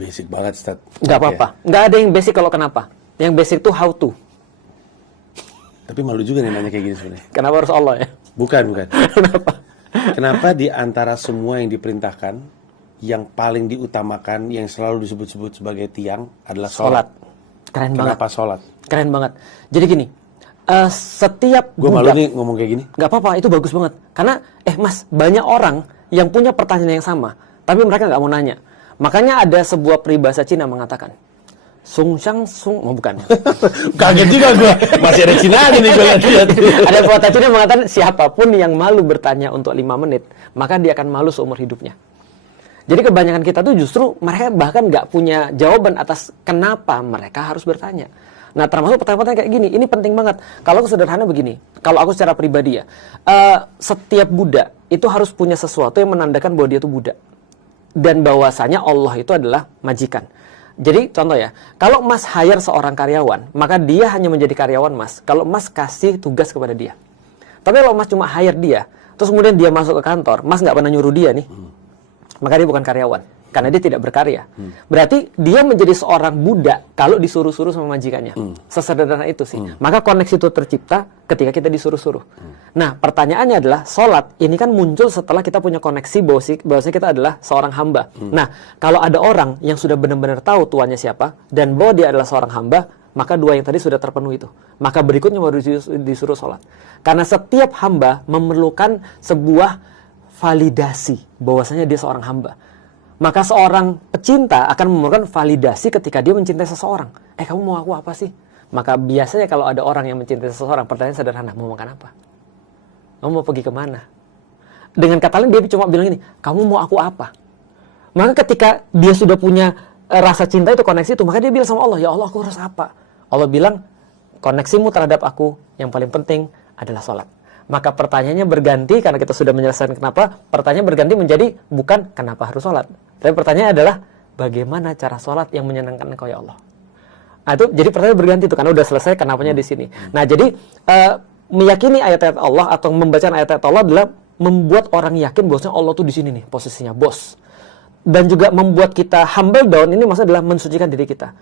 Basic banget, Ustaz. Nggak apa-apa. Nggak ada yang basic kalau kenapa. Yang basic tuh how to. Tapi malu juga nih nanya kayak gini sebenarnya. Kenapa harus Allah ya? Bukan, bukan. Kenapa? Kenapa di antara semua yang diperintahkan, yang paling diutamakan, yang selalu disebut-sebut sebagai tiang adalah sholat? Keren banget. Kenapa sholat? Keren banget. Jadi gini, setiap Gue malu nih ngomong kayak gini. nggak apa-apa, itu bagus banget. Karena, Mas, banyak orang yang punya pertanyaan yang sama, tapi mereka nggak mau nanya. Makanya ada sebuah peribahasa Cina mengatakan, Sung Shang Sung, oh bukan. Kaget juga gue. Masih ada Cina aja nih gue lihat. Ada peribahasa Cina mengatakan, siapapun yang malu bertanya untuk 5 menit, maka dia akan malu seumur hidupnya. Jadi kebanyakan kita tuh justru mereka bahkan nggak punya jawaban atas kenapa mereka harus bertanya. Nah, termasuk pertanyaan-pertanyaan kayak gini, ini penting banget. Kalau sederhana begini, kalau aku secara pribadi ya, setiap Buddha itu harus punya sesuatu yang menandakan bahwa dia itu Buddha. Dan bahwasanya Allah itu adalah majikan. Jadi contoh ya, kalau Mas hire seorang karyawan, maka dia hanya menjadi karyawan Mas kalau Mas kasih tugas kepada dia. Tapi kalau Mas cuma hire dia, terus kemudian dia masuk ke kantor, Mas nggak pernah nyuruh dia nih, maka dia bukan karyawan, karena dia tidak berkarya. Berarti dia menjadi seorang budak kalau disuruh-suruh sama majikannya. Sesederhana itu sih. Maka koneksi itu tercipta ketika kita disuruh-suruh. Nah, pertanyaannya adalah, sholat ini kan muncul setelah kita punya koneksi bahwasanya kita adalah seorang hamba. Nah, kalau ada orang yang sudah benar-benar tahu tuannya siapa, dan bahwa dia adalah seorang hamba, maka dua yang tadi sudah terpenuhi itu. Maka berikutnya baru disuruh sholat. Karena setiap hamba memerlukan sebuah validasi bahwasanya dia seorang hamba. Maka seorang pecinta akan memerlukan validasi ketika dia mencintai seseorang. Kamu mau aku apa sih? Maka biasanya kalau ada orang yang mencintai seseorang, pertanyaan sederhana, mau makan apa? Kamu mau pergi kemana? Dengan kata lain dia cuma bilang ini, kamu mau aku apa? Maka ketika dia sudah punya rasa cinta itu, koneksi itu, maka dia bilang sama Allah, ya Allah, aku harus apa? Allah bilang, koneksimu terhadap aku yang paling penting adalah sholat. Maka pertanyaannya berganti, karena kita sudah menyelesaikan kenapa, pertanyaan berganti menjadi bukan kenapa harus sholat. Tapi pertanyaannya adalah, bagaimana cara sholat yang menyenangkan engkau ya Allah? Nah, itu jadi pertanyaan berganti itu, karena udah selesai kenapanya di sini. Nah, jadi meyakini ayat-ayat Allah atau membaca ayat-ayat Allah adalah membuat orang yakin bahwasanya Allah tuh di sini nih, posisinya bos. Dan juga membuat kita humble down, ini maksudnya adalah mensucikan diri kita.